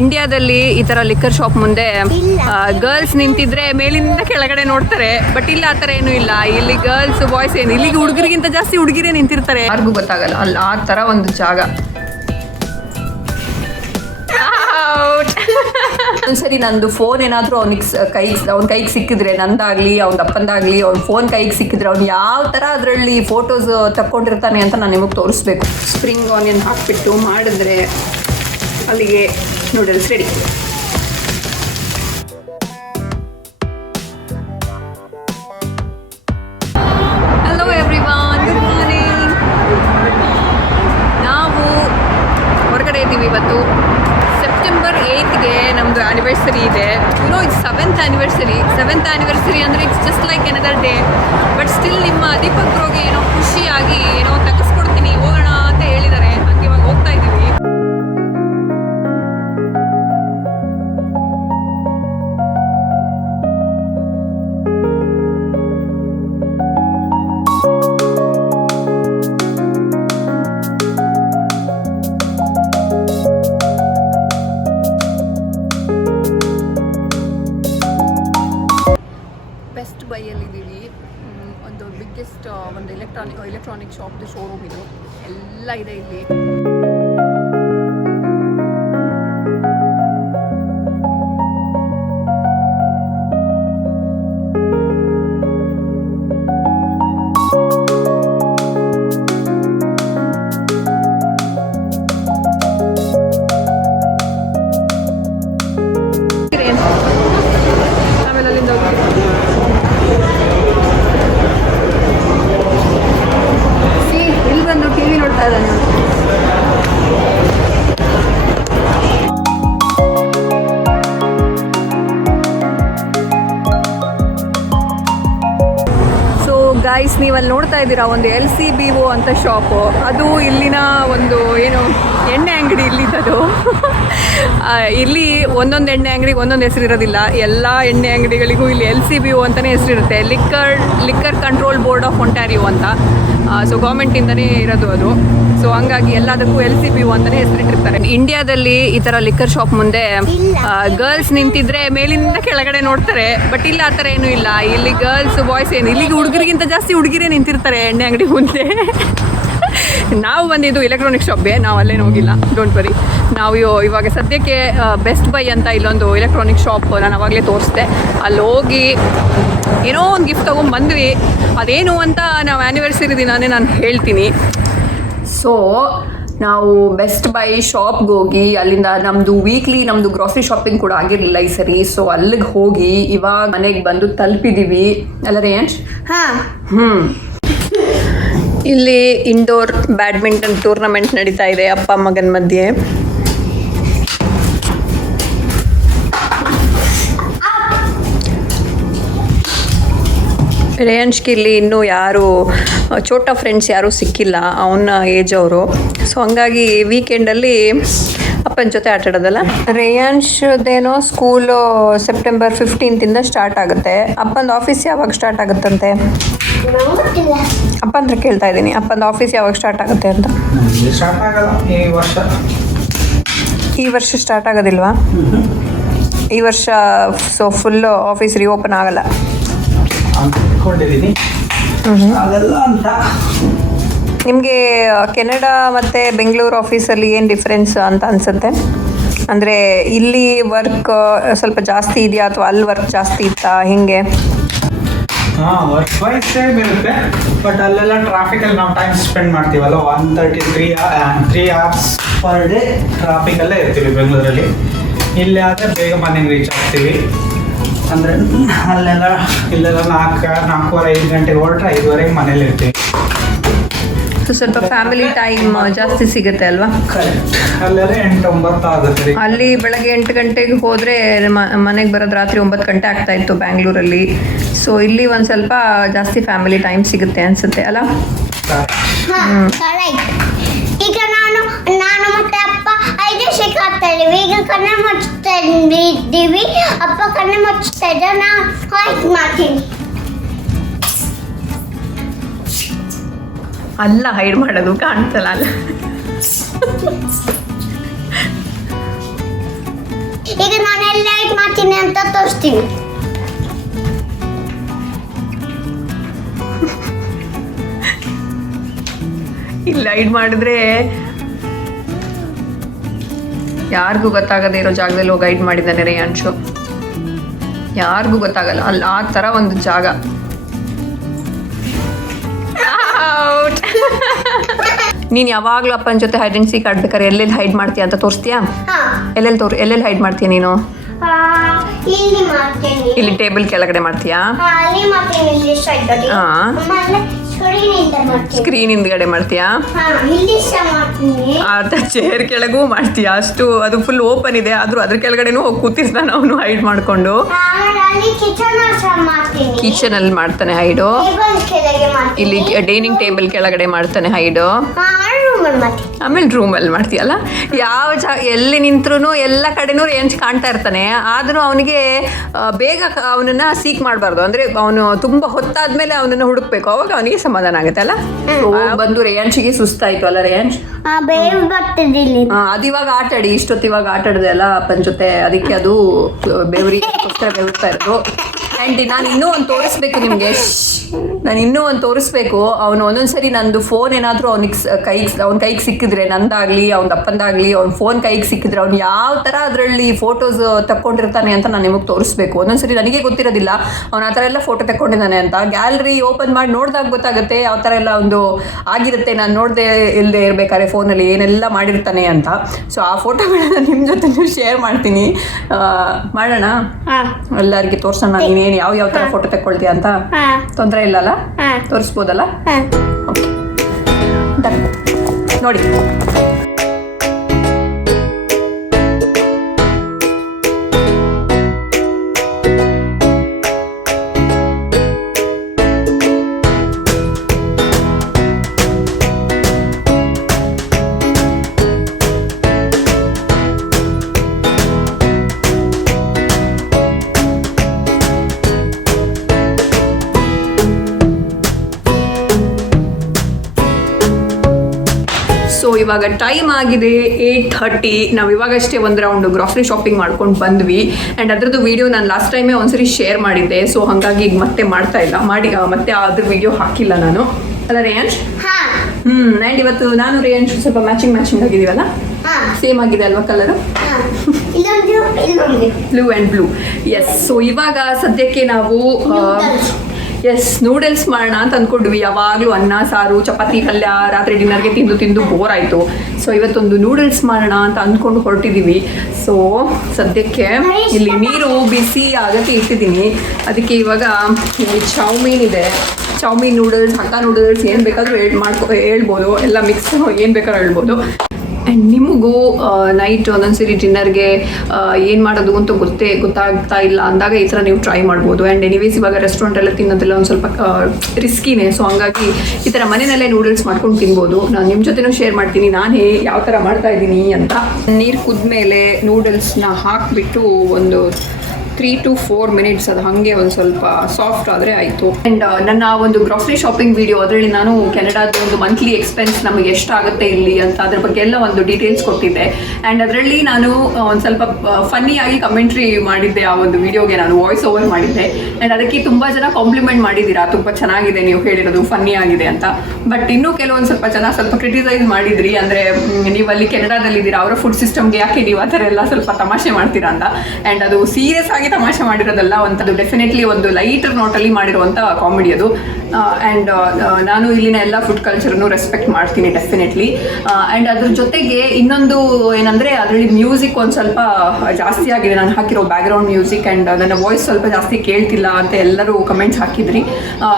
ಇಂಡಿಯಾದಲ್ಲಿ ಈ ಥರ ಲಿಕ್ಕರ್ ಶಾಪ್ ಮುಂದೆ ಗರ್ಲ್ಸ್ ನಿಂತಿದ್ರೆ ಮೇಲಿಂದ ಕೆಳಗಡೆ ನೋಡ್ತಾರೆ. ಬಟ್ ಇಲ್ಲಿ ಆ ಥರ ಏನೂ ಇಲ್ಲ. ಇಲ್ಲಿ ಗರ್ಲ್ಸ್ ಬಾಯ್ಸ್ ಏನು, ಇಲ್ಲಿಗೆ ಹುಡುಗರಿಗಿಂತ ಜಾಸ್ತಿ ಹುಡುಗಿರೇ ನಿಂತಿರ್ತಾರೆ. ಯಾರಿಗೂ ಗೊತ್ತಾಗಲ್ಲ ಅಲ್ಲಿ ಆ ಥರ ಒಂದು ಜಾಗ. ಒಂದ್ಸರಿ ನಂದು ಫೋನ್ ಏನಾದರೂ ಅವ್ನ ಕೈಗೆ ಸಿಕ್ಕಿದ್ರೆ, ನಂದಾಗಲಿ ಅವ್ನ ಅಪ್ಪಂದಾಗಲಿ, ಅವ್ನ ಫೋನ್ ಕೈಗೆ ಸಿಕ್ಕಿದ್ರೆ ಅವ್ನು ಯಾವ ಥರ ಅದರಲ್ಲಿ ಫೋಟೋಸ್ ತಕ್ಕೊಂಡಿರ್ತಾನೆ ಅಂತ ನಾನು ನಿಮಗೆ ತೋರಿಸ್ಬೇಕು. ಸ್ಪ್ರಿಂಗ್ ಆನಿಯನ್ ಹಾಕಿಬಿಟ್ಟು ಮಾಡಿದ್ರೆ ಅಲ್ಲಿಗೆ noodles ready. Hello everyone, good morning. ನಾವು ಹೊರಗಡೆ ಇದ್ದೀವಿ ಇವತ್ತು. ಸೆಪ್ಟೆಂಬರ್ 8ಗೆ ನಮ್ಮದು ಆ್ಯನಿವರ್ಸರಿ ಇದೆ. ಇದು 7th ಆ್ಯನಿವರ್ಸರಿ ಅಂದರೆ it's just like another day. But still ನಿಮ್ಮ ದೀಪಕ್ ಬ್ರೋಗೆ ಏನೋ ಖುಷಿಯಾಗಿ ಏನೋ ತೆಗೆಸ್ಕೊಡ್ತೀನಿ ಹೋಗೋಣ ಅಂತ ಹೇಳಿದ್ದಾರೆ. ಹಾಗೆ ಇವಾಗ ಹೋಗ್ತಾ ಇದ್ದೀವಿ. ಬೆಸ್ಟ್ ಬೈಯಲ್ಲಿದ್ದೀವಿ. ಒಂದು ಬಿಗ್ಗೆಸ್ಟ್ ಒಂದು ಎಲೆಕ್ಟ್ರಾನಿಕ್ ಶಾಪ್ದು ಶೋರೂಮ್ ಇದು. ಎಲ್ಲ ಇದೆ ಇಲ್ಲಿ. ಆಮೇಲೆ ಅಲ್ಲಿಂದ ಇಲ್ಲಿ ಬಂದು ಟಿವಿ ನೋಡ್ತಾ ಇದ್ದಾನೆ. ಸೊ ಗೈಸ್, ನೀವಲ್ಲಿ ನೋಡ್ತಾ ಇದ್ದೀರಾ ಒಂದು LCBO ಅಂತ ಶಾಪು. ಅದು ಇಲ್ಲಿನ ಒಂದು ಏನು ಎಣ್ಣೆ ಅಂಗಡಿ ಇಲ್ಲಿದ್ದದು. ಇಲ್ಲಿ ಒಂದೊಂದು ಎಣ್ಣೆ ಅಂಗಡಿಗೆ ಒಂದೊಂದು ಹೆಸರು ಇರೋದಿಲ್ಲ. ಎಲ್ಲ ಎಣ್ಣೆ ಅಂಗಡಿಗಳಿಗೂ ಇಲ್ಲಿ LCBO ಅಂತಲೇ ಹೆಸರಿರುತ್ತೆ. ಲಿಕ್ಕರ್ ಕಂಟ್ರೋಲ್ ಬೋರ್ಡ್ ಆಫ್ ಒಂಟಾರಿಯೋ ಅಂತ. ಸೊ ಗೌರ್ಮೆಂಟಿಂದನೇ ಇರೋದು ಅದು. ಸೊ ಹಂಗಾಗಿ ಎಲ್ಲದಕ್ಕೂ LCBO ಅಂತಲೇ ಹೆಸರಿಟ್ಟಿರ್ತಾರೆ. ಇಂಡಿಯಾದಲ್ಲಿ ಈ ಥರ ಲಿಕ್ಕರ್ ಶಾಪ್ ಮುಂದೆ ಗರ್ಲ್ಸ್ ನಿಂತಿದ್ರೆ ಮೇಲಿಂದ ಕೆಳಗಡೆ ನೋಡ್ತಾರೆ. ಬಟ್ ಇಲ್ಲಿ ಆ ಥರ ಏನೂ ಇಲ್ಲ. ಇಲ್ಲಿ ಗರ್ಲ್ಸ್ ಬಾಯ್ಸ್ ಏನು, ಇಲ್ಲಿಗೆ ಹುಡುಗರಿಗಿಂತ ಜಾಸ್ತಿ ಹುಡುಗಿರೇ ನಿಂತಿರ್ತಾರೆ ಎಣ್ಣೆ ಅಂಗಡಿ ಮುಂದೆ. ನಾವು ಬಂದಿದ್ದು ಎಲೆಕ್ಟ್ರಾನಿಕ್ ಶಾಪ್ಗೆ, ನಾವು ಅಲ್ಲೇನು ಹೋಗಿಲ್ಲ, ಡೋಂಟ್ ವರಿ. ನಾವು ಇವಾಗ ಸದ್ಯಕ್ಕೆ ಬೆಸ್ಟ್ ಬೈ ಅಂತ ಇಲ್ಲೊಂದು ಎಲೆಕ್ಟ್ರಾನಿಕ್ ಶಾಪ್ ನಾನು ಅವಾಗಲೇ ತೋರಿಸ್ದೆ. ಅಲ್ಲಿ ಹೋಗಿ ಏನೋ ಒಂದು ಗಿಫ್ಟ್ ತೊಗೊಂಡ್ಬಂದ್ವಿ. ಅದೇನು ಅಂತ ನಾವು ಆ್ಯನಿವರ್ಸರಿ ದಿನಾನೇ ನಾನು ಹೇಳ್ತೀನಿ. ಸೊ ನಾವು ಬೆಸ್ಟ್ ಬೈ ಶಾಪ್ಗೆ ಹೋಗಿ ಅಲ್ಲಿಂದ ನಮ್ಮದು ನಮ್ಮದು ಗ್ರಾಸರಿ ಶಾಪಿಂಗ್ ಕೂಡ ಆಗಿರಲಿಲ್ಲ ಈ ಸರಿ. ಸೊ ಅಲ್ಲಿಗೆ ಹೋಗಿ ಇವಾಗ ಮನೆಗೆ ಬಂದು ತಲುಪಿದ್ದೀವಿ ಅಲ್ಲ ರೇಂಜ್? ಇಲ್ಲಿ ಇಂಡೋರ್ ಬ್ಯಾಡ್ಮಿಂಟನ್ ಟೂರ್ನಮೆಂಟ್ ನಡೀತಾ ಇದೆ ಅಪ್ಪ ಮಗನ ಮಧ್ಯೆ. ರೇಯನ್ಶ್ಗೆ ಇಲ್ಲಿ ಇನ್ನೂ ಯಾರು ಚೋಟ ಫ್ರೆಂಡ್ಸ್ ಯಾರೂ ಸಿಕ್ಕಿಲ್ಲ, ಅವನ ಏಜ್ ಅವರು. ಸೊ ಹಂಗಾಗಿ ವೀಕೆಂಡಲ್ಲಿ ಅಪ್ಪನ ಜೊತೆ ಆಟ ಆಡೋದಲ್ಲ. ರೇಯನ್ಶ್ದೇನೋ ಸ್ಕೂಲು ಸೆಪ್ಟೆಂಬರ್ 15 ಸ್ಟಾರ್ಟ್ ಆಗುತ್ತೆ. ಅಪ್ಪಂದು ಆಫೀಸ್ ಯಾವಾಗ ಸ್ಟಾರ್ಟ್ ಆಗುತ್ತಂತೆ? ಅಪ್ಪ ಅಂದ್ರೆ ಕೇಳ್ತಾ ಇದ್ದೀನಿ, ಅಪ್ಪಂದು ಆಫೀಸ್ ಯಾವಾಗ ಸ್ಟಾರ್ಟ್ ಆಗುತ್ತೆ ಅಂತ. ಈ ವರ್ಷ ಸ್ಟಾರ್ಟ್ ಆಗೋದಿಲ್ವಾ? ಈ ವರ್ಷ ಸೊ ಫುಲ್ ಆಫೀಸ್ ರಿಓಪನ್ ಆಗಲ್ಲ. ನಿಮಗೆ ಕೆನಡಾ ಮತ್ತು ಬೆಂಗಳೂರು ಆಫೀಸಲ್ಲಿ ಏನು ಡಿಫ್ರೆನ್ಸ್ ಅಂತ ಅನಿಸುತ್ತೆ? ಅಂದರೆ ಇಲ್ಲಿ ವರ್ಕ್ ಸ್ವಲ್ಪ ಜಾಸ್ತಿ ಇದೆಯಾ ಅಥವಾ ಅಲ್ಲಿ ವರ್ಕ್ ಜಾಸ್ತಿ ಇತ್ತಾ, ಹಿಂಗೆ? ವರ್ಕ್ ವೈಸ್ ಸೇಮ್ ಇರುತ್ತೆ. ಬಟ್ ಅಲ್ಲೆಲ್ಲ ಟ್ರಾಫಿಕಲ್ಲಿ ನಾವು ಟೈಮ್ ಸ್ಪೆಂಡ್ ಮಾಡ್ತೀವಲ್ಲ, 133 hours ಪರ್ ಡೇ ಟ್ರಾಫಿಕಲ್ಲೇ ಇರ್ತೀವಿ ಬೆಂಗಳೂರಲ್ಲಿ. ಇಲ್ಲಿ ಆದರೆ ಬೇಗ ಮನೆಗೆ ರೀಚ್ ಆಗ್ತೀವಿ. ಅಂದರೆ ಇಲ್ಲೆಲ್ಲ 4-4:30 ಗಂಟೆಗೆ ಹೊರಟ್ರೆ 5:30 ಮನೇಲಿ ಇರ್ತೀವಿ. ಸೊ ಸ್ವಲ್ಪ ಫ್ಯಾಮಿಲಿ ಟೈಮ್ ಜಾಸ್ತಿ ಸಿಗುತ್ತೆ ಅಲ್ವಾ? ಕರೆಕ್ಟ್. ಅಲ್ಲೆಲ್ಲ 8-9 ಆಗುತ್ತೆ. ಅಲ್ಲಿ ಬೆಳಗ್ಗೆ 8 ಗಂಟೆಗೆ ಹೋದರೆ ಮನೆಗೆ ಬರೋದು ರಾತ್ರಿ 9 ಗಂಟೆ ಆಗ್ತಾ ಇತ್ತು ಬ್ಯಾಂಗ್ಳೂರಲ್ಲಿ. ಸೊ ಇಲ್ಲಿ ಒಂದು ಸ್ವಲ್ಪ ಜಾಸ್ತಿ ಫ್ಯಾಮಿಲಿ ಟೈಮ್ ಸಿಗುತ್ತೆ ಅನಿಸುತ್ತೆ ಅಲ್ಲ? ಈಗ ನಾನು ಮತ್ತೆ ಅಪ್ಪ 5 ವರ್ಷಕ್ಕೆ ಆಗ್ತಾ ಇದ್ದೀವಿ. ಈಗ ಕಣ್ಣ ಮುಚ್ತಾ ಇದ್ದೀವಿ. ಅಪ್ಪ ಕಣ್ಣ ಮುಚ್ತಾ ಇದ್ದ, ನಾನು ಹಾಯ್ಕ್ ಮಾಡ್ತೀನಿ. ಅಲ್ಲ ಹೈಡ್ ಮಾಡೋದು ಕಾಣ್ತಲ್ಲ ಅಲ್ಲ. ಈಗ ನಾನು ಎಲ್ಲ ಹೈಟ್ ಮಾಡ್ತೀನಿ ಅಂತ ತೋರಿಸ್ತೀನಿ. ಇಲ್ಲಿ ಲೈಟ್ ಮಾಡಿದ್ರೆ ಯಾರಿಗೂ ಗೊತ್ತಾಗದೇ ಇರೋ ಜಾಗದಲ್ಲಿ ಹೋಗಿ ಗೈಡ್ ಮಾಡಿದ್ದಾನೆ ರೇಯಾಂಶು. ಯಾರಿಗೂ ಗೊತ್ತಾಗಲ್ಲ ಅಲ್ಲಿ ಆ ಥರ ಒಂದು ಜಾಗ. ನೀನು ಯಾವಾಗಲೂ ಅಪ್ಪನ ಜೊತೆ ಹೈಡ್ ಆ್ಯಂಡ್ ಸೀಕ್ ಆಡ್ಬೇಕಾದ್ರೆ ಎಲ್ಲೆಲ್ಲಿ ಹೈಡ್ ಮಾಡ್ತೀಯ ಅಂತ ತೋರಿಸ್ತೀಯಾ? ಎಲ್ಲೆಲ್ಲಿ ಹೈಡ್ ಮಾಡ್ತೀಯ ನೀನು? ಇಲ್ಲಿ ಮಾಡ್ತೀನಿ. ಇಲ್ಲಿ ಟೇಬಲ್ ಕೆಳಗಡೆ ಮಾಡ್ತೀಯಾ? ಅಲ್ಲಿ ಮಾಡ್ತೀನಿ, ಇಲ್ಲಿ ಸೈಡ್ ಸ್ಕ್ರೀನ್ ಹಿಂದ್ಗಡೆ ಮಾಡ್ತೀಯಾ? ಇಲ್ಲಿ ಮಾಡ್ತೀನಿ. ಆತ ಚೇರ್ ಕೆಳಗೂ ಮಾಡ್ತೀಯಾ? ಅಷ್ಟು ಅದು ಫುಲ್ ಓಪನ್ ಇದೆ, ಆದ್ರೂ ಅದ್ರ ಕೆಳಗಡೆನೂ ಹೋಗಿ ಕೂತಿರ್ತಾನೆ ಅವನು ಹೈಡ್ ಮಾಡ್ಕೊಂಡು. ಕಿಚನ್ ಅಲ್ಲಿ ಮಾಡ್ತಾನೆ ಹೈಡು. ಇಲ್ಲಿ ಡೈನಿಂಗ್ ಟೇಬಲ್ ಕೆಳಗಡೆ ಮಾಡ್ತಾನೆ ಹೈಡು. ಆಮೇಲೆ ರೂಮಲ್ಲಿ ಮಾಡ್ತೀಯಲ್ಲ. ಯಾವ ಜಾಗ ಎಲ್ಲಿ ನಿಂತ್ರು ಎಲ್ಲ ಕಡೆನೂ ರೇಂಜ್ ಕಾಣ್ತಾ ಇರ್ತಾನೆ. ಆದ್ರೂ ಅವನಿಗೆ ಬೇಗ ಅವನನ್ನ ಸೀಕ್ ಮಾಡಬಾರ್ದು. ಅಂದ್ರೆ ಅವನು ತುಂಬಾ ಹೊತ್ತಾದ್ಮೇಲೆ ಅವನನ್ನ ಹುಡುಕ್ಬೇಕು, ಅವಾಗ ಅವನಿಗೆ ಸಮಾಧಾನ ಆಗುತ್ತೆ ಅಲ್ಲ. ಬಂದು ರೇಯಾಂಶಿಗೆ ಸುಸ್ತಾಯ್ತು ಅಲ್ಲ ರೇಯಾಂಶ್? ಅದು ಇವಾಗ ಆಟಾಡಿ ಇಷ್ಟೊತ್ತು ಇವಾಗ ಆಟಾಡಿದೆ ಅಲ್ಲ ಅಪ್ಪನ ಜೊತೆ, ಅದಕ್ಕೆ ಅದು ಬೆವರಿಗೋಸ್ಕರ ಬೆವರ್ತಾ ಇರೋದು. ಆ್ಯಂಡ್ ನಾನು ಇನ್ನೂ ಒಂದು ತೋರಿಸ್ಬೇಕು ನಿಮಗೆ, ಅವನು ಒಂದೊಂದ್ಸರಿ ನಂದು ಫೋನ್ ಏನಾದರೂ ಅವನ ಕೈಗೆ ಸಿಕ್ಕಿದ್ರೆ, ನಂದಾಗ್ಲಿ ಅವ್ನ ಅಪ್ಪಂದಾಗ್ಲಿ, ಅವ್ನ ಫೋನ್ ಕೈಗೆ ಸಿಕ್ಕಿದ್ರೆ ಅವ್ನು ಯಾವ ಥರ ಅದರಲ್ಲಿ ಫೋಟೋಸ್ ತಕ್ಕೊಂಡಿರ್ತಾನೆ ಅಂತ ನಾನು ನಿಮಗೆ ತೋರಿಸ್ಬೇಕು. ಒಂದೊಂದ್ಸರಿ ನನಗೆ ಗೊತ್ತಿರೋದಿಲ್ಲ ಅವ್ನು ಆ ಥರ ಎಲ್ಲ ಫೋಟೋ ತಕ್ಕೊಂಡಿದ್ದಾನೆ ಅಂತ. ಗ್ಯಾಲರಿ ಓಪನ್ ಮಾಡಿ ನೋಡಿದಾಗ ಗೊತ್ತಾಗುತ್ತೆ ಯಾವ ಥರ ಎಲ್ಲ ಒಂದು ಆಗಿರುತ್ತೆ. ನಾನು ನೋಡದೆ ಇಲ್ಲದೆ ಇರಬೇಕಾದ್ರೆ ಫೋನಲ್ಲಿ ಏನೆಲ್ಲ ಮಾಡಿರ್ತಾನೆ ಅಂತ. ಸೊ ಆ ಫೋಟೋಗಳನ್ನ ನಿಮ್ಮ ಜೊತೆ ಶೇರ್ ಮಾಡ್ತೀನಿ. ಮಾಡೋಣ, ಎಲ್ಲರಿಗೆ ತೋರ್ಸೋಣ ನೀನೇನು ಯಾವ ಥರ ಫೋಟೋ ತಕ್ಕೊಳ್ತೀಯ ಅಂತ. ತೊಂದರೆ ಇಲ್ಲಲ್ಲ? ತೋರಿಸ್ಬೋದಲ್ಲ? ಓಕೆ, ನೋಡಿ. ಸೊ ಇವಾಗ ಟೈಮ್ ಆಗಿದೆ 8:30. ನಾವು ಇವಾಗಷ್ಟೇ ಒಂದು ರೌಂಡ್ ಗ್ರಾಸರಿ ಶಾಪಿಂಗ್ ಮಾಡ್ಕೊಂಡು ಬಂದ್ವಿ. ಆ್ಯಂಡ್ ಅದರದ್ದು ವಿಡಿಯೋ ನಾನು ಲಾಸ್ಟ್ ಟೈಮೇ ಒಂದ್ಸರಿ ಶೇರ್ ಮಾಡಿದ್ದೆ. ಸೊ ಹಾಗಾಗಿ ಈಗ ಮತ್ತೆ ಮಾಡ್ತಾ ಇಲ್ಲ, ಮತ್ತೆ ಅದ್ರ ವಿಡಿಯೋ ಹಾಕಿಲ್ಲ ನಾನು ಅಲ್ಲ ರೇಯಾಂಶ್? ಆ್ಯಂಡ್ ಇವತ್ತು ನಾನು ರೇಯಾಂಶ್ ಸ್ವಲ್ಪ ಮ್ಯಾಚಿಂಗ್ ಆಗಿದೀವಲ್ಲ, ಸೇಮ್ ಆಗಿದೆ ಅಲ್ವಾ colour? Blue and blue. Yes. So ಇವಾಗ ಸದ್ಯಕ್ಕೆ ನಾವು ನೂಡಲ್ಸ್ ಮಾಡೋಣ ಅಂತ ಅಂದ್ಕೊಂಡ್ವಿ. ಯಾವಾಗಲೂ ಅನ್ನ ಸಾರು ಚಪಾತಿ ಪಲ್ಯ ರಾತ್ರಿ ಡಿನ್ನರ್ಗೆ ತಿಂದು ಬೋರ್ ಆಯಿತು. ಸೊ ಇವತ್ತೊಂದು ನೂಡಲ್ಸ್ ಮಾಡೋಣ ಅಂತ ಅಂದ್ಕೊಂಡು ಹೊರಟಿದ್ದೀವಿ. ಸೊ ಸದ್ಯಕ್ಕೆ ಇಲ್ಲಿ ನೀರು ಬಿಸಿ ಆಗಕ್ಕೆ ಇಟ್ಟಿದ್ದೀನಿ. ಅದಕ್ಕೆ ಇವಾಗ ಇಲ್ಲಿ ಚೌಮೀನ್ ಇದೆ, ಚೌಮೀನ್ ನೂಡಲ್ಸ್, ಹಕ್ಕ ನೂಡಲ್ಸ್, ಏನು ಬೇಕಾದರೂ ಹೇಳ್ಬೋದು, ಎಲ್ಲ ಮಿಕ್ಸ್ ಏನು ಬೇಕಾದ್ರೂ ಹೇಳ್ಬೋದು. ಆ್ಯಂಡ್ ನಿಮಗೂ ನೈಟ್ ಒಂದೊಂದ್ಸರಿ ಡಿನ್ನರ್ಗೆ ಏನು ಮಾಡೋದು ಅಂತ ಗೊತ್ತಾಗ್ತಾ ಇಲ್ಲ ಅಂದಾಗ ಈ ಥರ ನೀವು ಟ್ರೈ ಮಾಡ್ಬೋದು. ಆ್ಯಂಡ್ ಎನಿವೇಸ್ ಇವಾಗ ರೆಸ್ಟೋರೆಂಟೆಲ್ಲ ತಿನ್ನೋದೆಲ್ಲ ಒಂದು ಸ್ವಲ್ಪ ರಿಸ್ಕಿನೇ. ಸೊ ಹಂಗಾಗಿ ಈ ಥರ ಮನೆಯಲ್ಲೇ ನೂಡಲ್ಸ್ ಮಾಡ್ಕೊಂಡು ತಿನ್ಬೋದು. ನಾನು ನಿಮ್ಮ ಜೊತೆನೂ ಶೇರ್ ಮಾಡ್ತೀನಿ ನಾನು ಯಾವ ಥರ ಮಾಡ್ತಾಯಿದ್ದೀನಿ ಅಂತ. ನೀರು ಕುದ್ಮೇಲೆ ನೂಡಲ್ಸ್ನ ಹಾಕಿಬಿಟ್ಟು ಒಂದು 3 to 4 minutes ಅದು ಹಾಗೆ ಒಂದು ಸ್ವಲ್ಪ ಸಾಫ್ಟ್ ಆದರೆ ಆಯಿತು. ಆ್ಯಂಡ್ ನನ್ನ ಒಂದು ಗ್ರಾಸರಿ ಶಾಪಿಂಗ್ ವಿಡಿಯೋ, ಅದರಲ್ಲಿ ನಾನು ಕೆನಡಾದ ಒಂದು ಮಂತ್ಲಿ ಎಕ್ಸ್ಪೆನ್ಸ್ ನಮಗೆ ಎಷ್ಟಾಗುತ್ತೆ ಇಲ್ಲಿ ಅಂತ ಅದ್ರ ಬಗ್ಗೆ ಎಲ್ಲ ಒಂದು ಡೀಟೇಲ್ಸ್ ಕೊಟ್ಟಿದ್ದೆ. ಆ್ಯಂಡ್ ಅದರಲ್ಲಿ ನಾನು ಒಂದು ಸ್ವಲ್ಪ ಫನ್ನಿಯಾಗಿ ಕಮೆಂಟ್ರಿ ಮಾಡಿದ್ದೆ. ಆ ಒಂದು ವಿಡಿಯೋಗೆ ನಾನು ವಾಯ್ಸ್ ಓವರ್ ಮಾಡಿದ್ದೆ. ಆ್ಯಂಡ್ ಅದಕ್ಕೆ ತುಂಬ ಜನ ಕಾಂಪ್ಲಿಮೆಂಟ್ ಮಾಡಿದ್ದೀರಾ, ತುಂಬ ಚೆನ್ನಾಗಿದೆ ನೀವು ಹೇಳಿರೋದು, ಫನ್ನಿ ಆಗಿದೆ ಅಂತ. ಬಟ್ ಇನ್ನೂ ಕೆಲವೊಂದು ಸ್ವಲ್ಪ ಜನ ಸ್ವಲ್ಪ ಕ್ರಿಟಿಸೈಸ್ ಮಾಡಿದ್ರಿ. ಅಂದರೆ ನೀವು ಅಲ್ಲಿ ಕೆನಡಾದಲ್ಲಿದ್ದೀರಾ, ಅವರ ಫುಡ್ ಸಿಸ್ಟಮ್ಗೆ ಯಾಕೆ ನೀವು ಆ ಥರ ಎಲ್ಲ ಸ್ವಲ್ಪ ತಮಾಷೆ ಮಾಡ್ತೀರಾ ಅಂತ. ಆ್ಯಂಡ್ ಅದು ಸೀರಿಯಸ್ ಆಗಿ ತಮಾಷೆ ಮಾಡಿರೋದಲ್ಲ, ಒಂದು ಡೆಫಿನೆಟ್ಲಿ ಒಂದು ಲೈಟರ್ ನೋಟಲ್ಲಿ ಮಾಡಿರುವಂಥ ಕಾಮಿಡಿ ಅದು. ಆ್ಯಂಡ್ ನಾನು ಇಲ್ಲಿನ ಎಲ್ಲ ಫುಡ್ ಕಲ್ಚರನ್ನು ರೆಸ್ಪೆಕ್ಟ್ ಮಾಡ್ತೀನಿ ಡೆಫಿನೆಟ್ಲಿ. ಆ್ಯಂಡ್ ಅದ್ರ ಜೊತೆಗೆ ಇನ್ನೊಂದು ಏನಂದರೆ ಅದರಲ್ಲಿ ಮ್ಯೂಸಿಕ್ ಒಂದು ಸ್ವಲ್ಪ ಜಾಸ್ತಿ ಆಗಿದೆ, ನಾನು ಹಾಕಿರೋ ಬ್ಯಾಕ್ಗ್ರೌಂಡ್ ಮ್ಯೂಸಿಕ್. ಆ್ಯಂಡ್ ನನ್ನ ವಾಯ್ಸ್ ಸ್ವಲ್ಪ ಜಾಸ್ತಿ ಕೇಳ್ತಿಲ್ಲ ಅಂತ ಎಲ್ಲರೂ ಕಮೆಂಟ್ಸ್ ಹಾಕಿದ್ರಿ.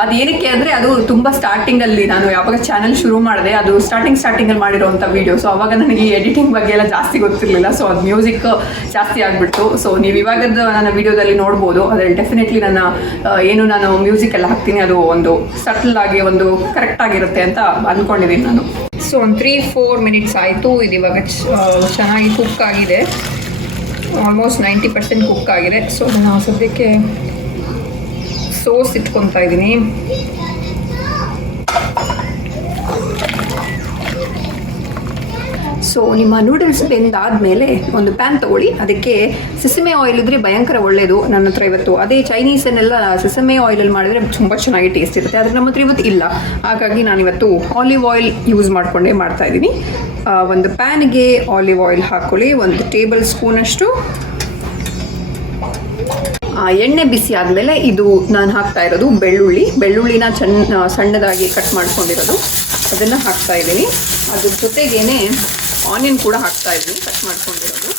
ಅದೇನಕ್ಕೆ ಅಂದರೆ ಅದು ತುಂಬ ಸ್ಟಾರ್ಟಿಂಗಲ್ಲಿ ನಾನು ಯಾವಾಗ ಚಾನಲ್ ಶುರು ಮಾಡಿದೆ, ಅದು ಸ್ಟಾರ್ಟಿಂಗಲ್ಲಿ ಮಾಡಿರೋವಂಥ ವೀಡಿಯೋ. ಸೊ ಅವಾಗ ನನಗೆ ಈ ಎಡಿಟಿಂಗ್ ಬಗ್ಗೆ ಎಲ್ಲ ಜಾಸ್ತಿ ಗೊತ್ತಿರಲಿಲ್ಲ. ಸೊ ಅದು ಮ್ಯೂಸಿಕ್ ಜಾಸ್ತಿ ಆಗಿಬಿಡ್ತು. ಸೊ ನೀವು ಇವಾಗದ ನನ್ನ ವಿಡಿಯೋದಲ್ಲಿ ನೋಡ್ಬೋದು, ಅದರಲ್ಲಿ ಡೆಫಿನೆಟ್ಲಿ ನಾನು ಮ್ಯೂಸಿಕ್ ಎಲ್ಲ ಹಾಕ್ತೀನಿ, ಅದು ಒಂದು ಸಟಲ್ ಆಗಿ ಒಂದು ಕರೆಕ್ಟ್ ಆಗಿರುತ್ತೆ ಅಂತ ಅಂದ್ಕೊಂಡಿದ್ದೀನಿ ನಾನು. ಸೊ ಒಂದು 3-4 minutes ಆಯಿತು. ಇದು ಇವಾಗ ಚೆನ್ನಾಗಿ ಕುಕ್ ಆಗಿದೆ, ಆಲ್ಮೋಸ್ಟ್ 90% ಕುಕ್ ಆಗಿದೆ. ಸೊ ನಾನು ಸದ್ಯಕ್ಕೆ ಸೋಸ್ ಇಟ್ಕೊತಾ ಇದ್ದೀನಿ. ಸೊ ನಿಮ್ಮ ನೂಡಲ್ಸ್ ಬೆಂದಾದಮೇಲೆ ಒಂದು ಪ್ಯಾನ್ ತೊಗೊಳ್ಳಿ, ಅದಕ್ಕೆ ಸೆಸಮೆ ಆಯಿಲ್ ಇದ್ದರೆ ಭಯಂಕರ ಒಳ್ಳೆಯದು. ನನ್ನ ಹತ್ರ ಇವತ್ತು ಅದೇ ಚೈನೀಸನ್ನೆಲ್ಲ ಸೆಸಮೆ ಆಯಿಲಲ್ಲಿ ಮಾಡಿದ್ರೆ ತುಂಬ ಚೆನ್ನಾಗಿ ಟೇಸ್ಟ್ ಇರುತ್ತೆ, ಆದರೆ ನಮ್ಮ ಹತ್ರ ಇವತ್ತು ಇಲ್ಲ. ಹಾಗಾಗಿ ನಾನಿವತ್ತು ಆಲಿವ್ ಆಯಿಲ್ ಯೂಸ್ ಮಾಡಿಕೊಂಡೇ ಮಾಡ್ತಾಯಿದ್ದೀನಿ. ಒಂದು ಪ್ಯಾನ್ಗೆ ಆಲಿವ್ ಆಯಿಲ್ ಹಾಕ್ಕೊಳ್ಳಿ, 1 ಟೇಬಲ್ ಸ್ಪೂನಷ್ಟು. ಎಣ್ಣೆ ಬಿಸಿ ಆದಮೇಲೆ ಇದು ನಾನು ಹಾಕ್ತಾ ಇರೋದು ಬೆಳ್ಳುಳ್ಳಿನ ಸಣ್ಣದಾಗಿ ಕಟ್ ಮಾಡ್ಕೊಂಡಿರೋದು, ಅದನ್ನು ಹಾಕ್ತಾ ಇದ್ದೀನಿ. ಅದ್ರ ಜೊತೆಗೇನೆ ಆನಿಯನ್ ಕೂಡ ಹಾಕ್ತಾ ಇದ್ದೀನಿ, ಕಟ್ ಮಾಡ್ಕೊಂಡಿರೋದು.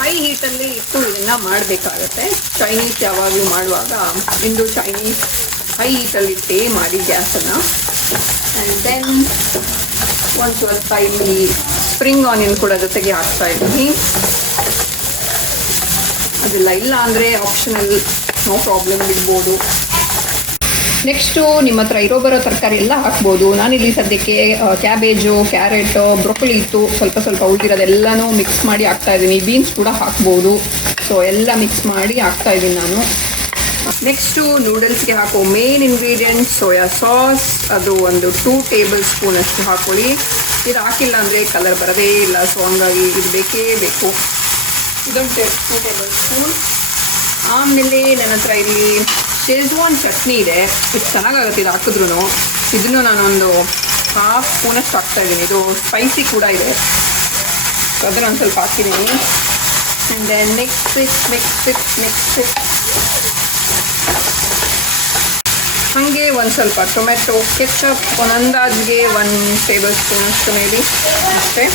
ಹೈ ಹೀಟಲ್ಲಿ ಇಟ್ಟು ಇದನ್ನು ಮಾಡಬೇಕಾಗತ್ತೆ. ಚೈನೀಸ್ ಯಾವಾಗಲೂ ಮಾಡುವಾಗ ಇಂದು ಚೈನೀಸ್ ಹೈ ಹೀಟಲ್ಲಿ ಇಟ್ಟೇ ಮಾಡಿ ಗ್ಯಾಸನ್ನು. ಆ್ಯಂಡ್ ದೆನ್ ಒಂದು ಸ್ವಲ್ಪ ಇಲ್ಲಿ ಸ್ಪ್ರಿಂಗ್ ಆನಿಯನ್ ಕೂಡ ಜೊತೆಗೆ ಹಾಕ್ತಾ ಇದ್ದೀನಿ. ಅದೆಲ್ಲ ಇಲ್ಲ ಅಂದರೆ ಆಪ್ಷನಲ್, ನೋ ಪ್ರಾಬ್ಲಮ್, ಬಿಡ್ಬೋದು. ನೆಕ್ಸ್ಟು ನಿಮ್ಮ ಹತ್ರ ಬರೋ ತರಕಾರಿ ಎಲ್ಲ ಹಾಕ್ಬೋದು. ನಾನಿಲ್ಲಿ ಸದ್ಯಕ್ಕೆ ಕ್ಯಾಬೇಜು, ಕ್ಯಾರೆಟು, ಬ್ರೊಕೊಲಿ ಇತ್ತು, ಸ್ವಲ್ಪ ಉಳಿದಿರೋದೆಲ್ಲನೂ ಮಿಕ್ಸ್ ಮಾಡಿ ಹಾಕ್ತಾಯಿದ್ದೀನಿ. ಬೀನ್ಸ್ ಕೂಡ ಹಾಕ್ಬೋದು. ಸೊ ಎಲ್ಲ ಮಿಕ್ಸ್ ಮಾಡಿ ಹಾಕ್ತಾಯಿದ್ದೀನಿ ನಾನು. ನೆಕ್ಸ್ಟು ನೂಡಲ್ಸ್ಗೆ ಹಾಕೋ ಮೇನ್ ಇಂಗ್ರೀಡಿಯೆಂಟ್ ಸೋಯಾ ಸಾಸ್, ಅದು ಒಂದು 2 ಟೇಬಲ್ ಸ್ಪೂನಷ್ಟು ಹಾಕ್ಕೊಳ್ಳಿ. ಇದು ಹಾಕಿಲ್ಲ ಅಂದರೆ ಕಲರ್ ಬರೋದೇ ಇಲ್ಲ, ಸೊ ಹಂಗಾಗಿ ಇದು ಬೇಕೇ ಬೇಕು. ಇದೊಂದು 2 ಟೇಬಲ್ ಸ್ಪೂನ್. ಆಮೇಲೆ ನನ್ನ ಹತ್ರ ಇಲ್ಲಿ ಶೇಜ್ವಾನ್ ಚಟ್ನಿ ಇದೆ, ಇದು ಚೆನ್ನಾಗಾಗುತ್ತೆ ಇದು ಹಾಕಿದ್ರೂ. ಇದನ್ನು ನಾನೊಂದು 1/2 ಸ್ಪೂನಷ್ಟು ಹಾಕ್ತಾಯಿದ್ದೀನಿ. ಇದು ಸ್ಪೈಸಿ ಕೂಡ ಇದೆ, ಸೊ ಅದನ್ನು ಒಂದು ಸ್ವಲ್ಪ ಹಾಕಿದ್ದೀನಿ. ಆ್ಯಂಡ್ ದೆನ್ ನೆಕ್ಸ್ಟ್ ಹಾಗೆ ಒಂದು ಸ್ವಲ್ಪ ಟೊಮೆಟೊ ಕೆಚಪ್, ಒಂದು ಅಂದಾಜಿಗೆ 1 ಟೇಬಲ್ ಸ್ಪೂನಷ್ಟು ಮೇಲಿ ಅಷ್ಟೇ.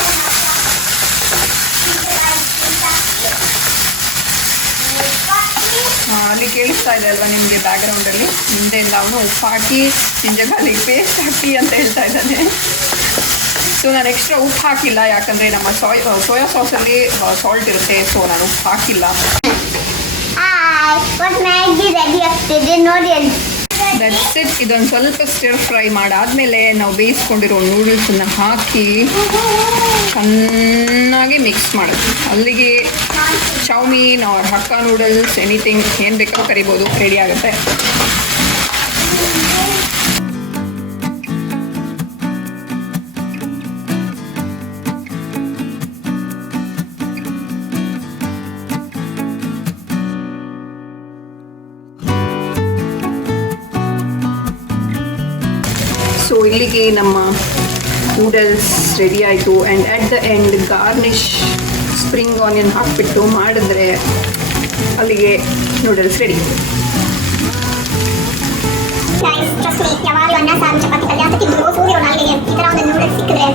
ಅಲ್ಲಿ ಕೇಳಿಸ್ತಾ ಇದೆ ಅಲ್ವಾ ನಿಮಗೆ ಬ್ಯಾಕ್ಗ್ರೌಂಡಲ್ಲಿ, ಹಿಂದೆ ಎಲ್ಲವೂ ಉಪ್ಪು ಹಾಕಿ ಜಿಂಜಗಾರ್ಲಿಕ್ ಪೇಸ್ಟ್ ಹಾಕಿ ಅಂತ ಹೇಳ್ತಾ ಇದ್ದಾನೆ. ಸೊ ನಾನು ಎಕ್ಸ್ಟ್ರಾ ಉಪ್ಪು ಹಾಕಿಲ್ಲ, ಯಾಕಂದರೆ ನಮ್ಮ ಸೋಯಾ ಸಾಸಲ್ಲಿ ಸಾಲ್ಟ್ ಇರುತ್ತೆ, ಸೊ ನಾನು ಉಪ್ಪು ಹಾಕಿಲ್ಲ. ರೆಡಿ ಆಗ್ತಿದೆ ನೋಡಿ. That's it. ಇದೊಂದು ಸ್ವಲ್ಪ ಸ್ಟಿರ್ ಫ್ರೈ ಮಾಡಾದಮೇಲೆ ನಾವು ಬೇಯಿಸ್ಕೊಂಡಿರೋ ನೂಡಲ್ಸನ್ನು ಹಾಕಿ ಚೆನ್ನಾಗಿ ಮಿಕ್ಸ್ ಮಾಡೋದು. ಅಲ್ಲಿಗೆ ಚೌಮೀನ್ ಆರ್ ಹಕ್ಕಾ ನೂಡಲ್ಸ್ ಎನಿಥಿಂಗ್ ಏನು ಬೇಕೋ ಕರಿಬೋದು, ರೆಡಿ ಆಗುತ್ತೆ. ಸೊ ಇಲ್ಲಿಗೆ ನಮ್ಮ ನೂಡಲ್ಸ್ ರೆಡಿ ಆಯಿತು. And at the end garnish spring onion ಹಾಕಿಬಿಟ್ಟು ಮಾಡಿದ್ರೆ ಅಲ್ಲಿಗೆ ನೂಡಲ್ಸ್ ರೆಡಿ. ಯಾವಾಗಲೂ ಅನ್ನ ಸಾರು ಚಪಾತಿ ಪಲ್ಯ ಅಂತ ತಿಂದು ಸೂರ್ಯ ನಾಲ್ಗೆಗೆ ಈ ಥರ ಒಂದು ನೂಡಲ್ಸ್ ಸಿಕ್ಕಿದ್ರೆ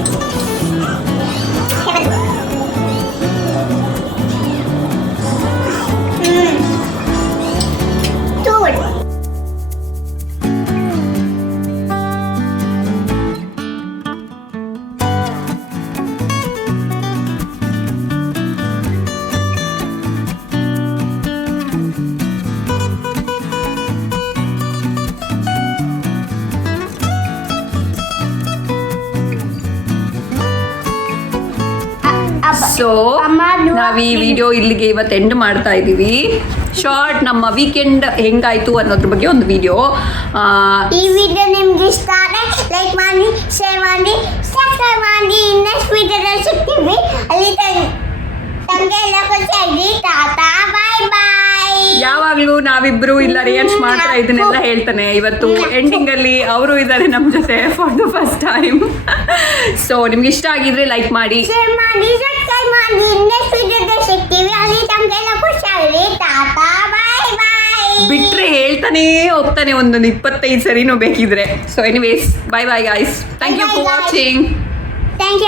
ಸೊ ನಾವು ಈ ವಿಡಿಯೋ ಇಲ್ಲಿಗೆ ಇವತ್ತು ಎಂಡ್ ಮಾಡ್ತಾ ಇದ್ದೀವಿ. ಶಾರ್ಟ್ ನಮ್ಮ ವೀಕೆಂಡ್ ಹೆಂಗಾಯ್ತು ಅನ್ನೋದ್ರ ಬಗ್ಗೆ ಒಂದು ವಿಡಿಯೋ. ಈ ವಿಡಿಯೋ ನಿಮ್ಗೆ ಇಷ್ಟ ಆದರೆ ಲೈಕ್ ಮಾಡಿ, ಶೇರ್ ಮಾಡಿ, ಸಬ್ಸ್ಕ್ರೈಬ್ ಮಾಡಿ. ನೆಕ್ಸ್ಟ್ ವಿಡಿಯೋದಲ್ಲಿ ಸಿಗ್ತೀವಿ. ಅಲ್ಲಿ ತಮಗೆ ಎಲ್ಲ ಖುಷಿಯಾಗಿ ಟಾಟಾ ಬಾಯ್ ಬಾಯ್. ಯಾವಾಗಲೂ ನಾವಿಬ್ರು ಇಲ್ಲ ರಿಯಾನ್ಸ್ ಮಾತ್ರ ಇದನ್ನೆಲ್ಲ ಹೇಳ್ತಾನೆ. ಇವತ್ತು ಎಂಡಿಂಗಲ್ಲಿ ಅವರು ಇದ್ದಾರೆ ನಮ್ಮ ಜೊತೆ for the first time. So ನಿಮ್ಗೆ ಇಷ್ಟ ಆಗಿದ್ರೆ ಲೈಕ್ ಮಾಡಿ, ಶೇರ್ ಮಾಡಿ, ಸಬ್ಸ್ಕ್ರೈಬ್ ಮಾಡಿ. ನೆಕ್ಸ್ಟ್ ವಿಡಿಯೋದಲ್ಲಿ ಸಿಗ್ತೀವಿ. ಅಲ್ಲಿ ತಮಗೆ ಎಲ್ಲ ಖುಷಿಯಾಗಿ ಟಾಟಾ ಬಾಯ್ ಬಾಯ್. ಬಿಟ್ರೆ ಹೇಳ್ತಾನೆ ಹೋಗ್ತಾನೆ ಒಂದೊಂದು 25 ಸರಿನೂ ಬೇಕಿದ್ರೆ. So anyways, bye bye guys. Thank you for watching. Thank you.